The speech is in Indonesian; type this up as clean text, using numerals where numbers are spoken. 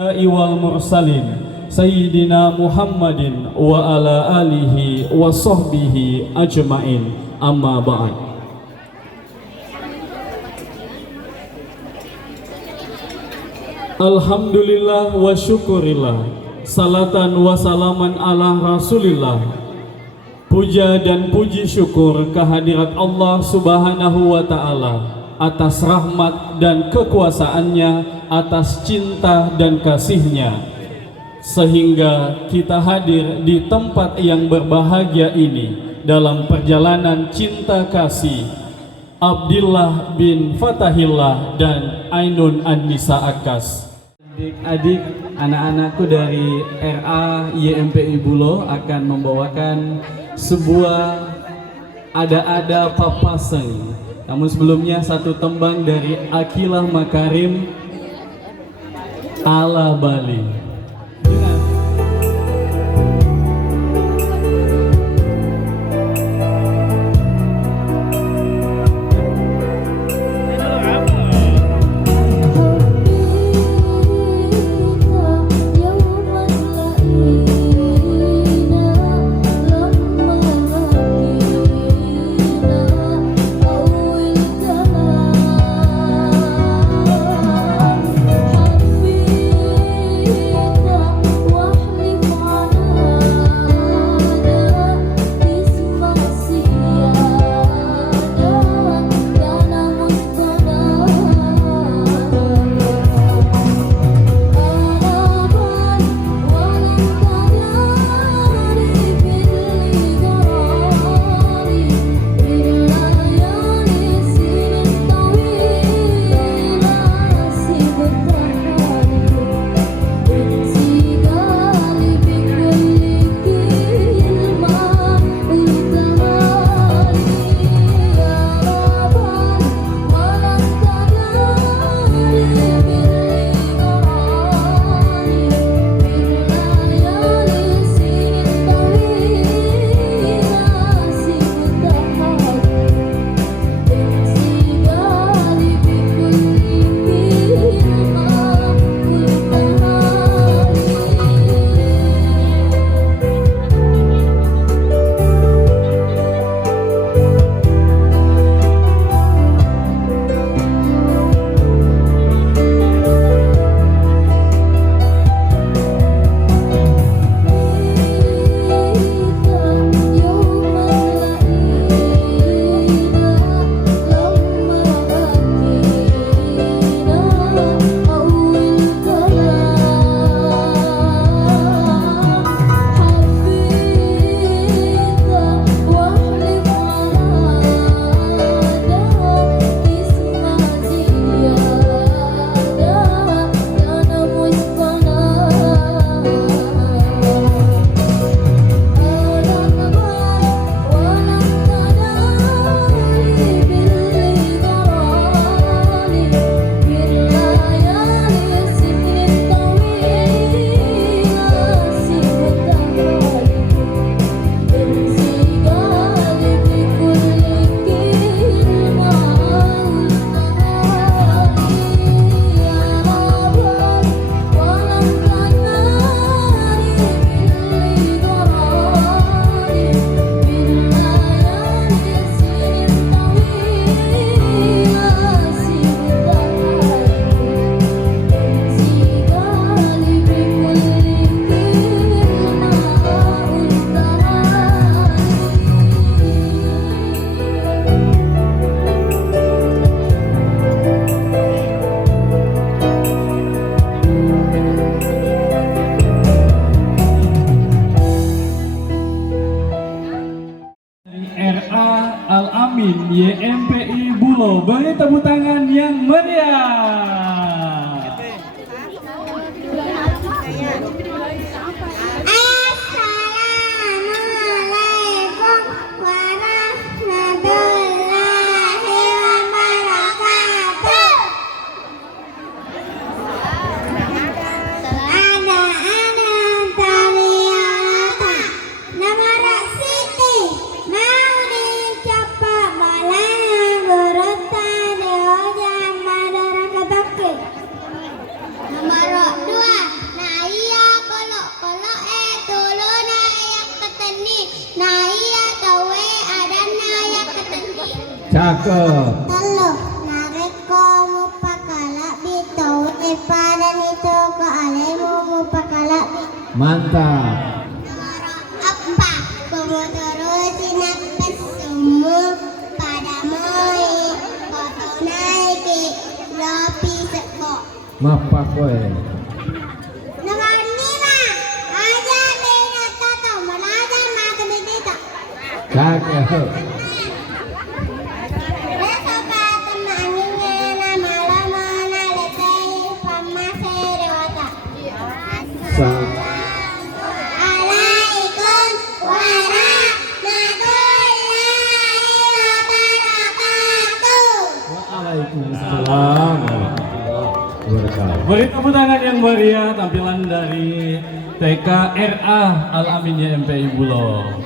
Iwal mursalin Sayyidina Muhammadin wa ala alihi wa sahbihi ajma'in, amma ba'd. Alhamdulillah wa syukurillah, salatan wa salaman ala rasulillah. Puja dan puji syukur kehadirat Allah subhanahu wa ta'ala atas rahmat dan kekuasaannya, atas cinta dan kasihnya, sehingga kita hadir di tempat yang berbahagia ini dalam perjalanan cinta kasih Abdillah bin Fatahillah dan Ainun An-Nisa Akas. Adik-adik, anak-anakku dari RA YMPI Bulo akan membawakan sebuah ada-ada papaseng. Namun sebelumnya satu tembang dari Akilah Makarim ala Bali. YMPI Bulo, beri tepuk tangan yang meriah. Assalamualaikum warahmatullahi wabarakatuh. Ada tariata nama Siti mau dicapai malam berita di wajah masyarakat Cakep. Telu, nareko mupakala bito pada nito ko alemu mupakala bito. Mantap. Nomor 4, pemotorosin pesumu pada moi foto naiki lopi seko. Mapak kowe. Nomor 5, aja bina toto menaja mata bidita. Cakep. Assalamualaikum warahmatullahi wabarakatuh. Waalaikumsalam warahmatullahi wabarakatuh. Beri tepuk tangan yang meriah tampilan dari TK RA Al Aminya MPI Bulo.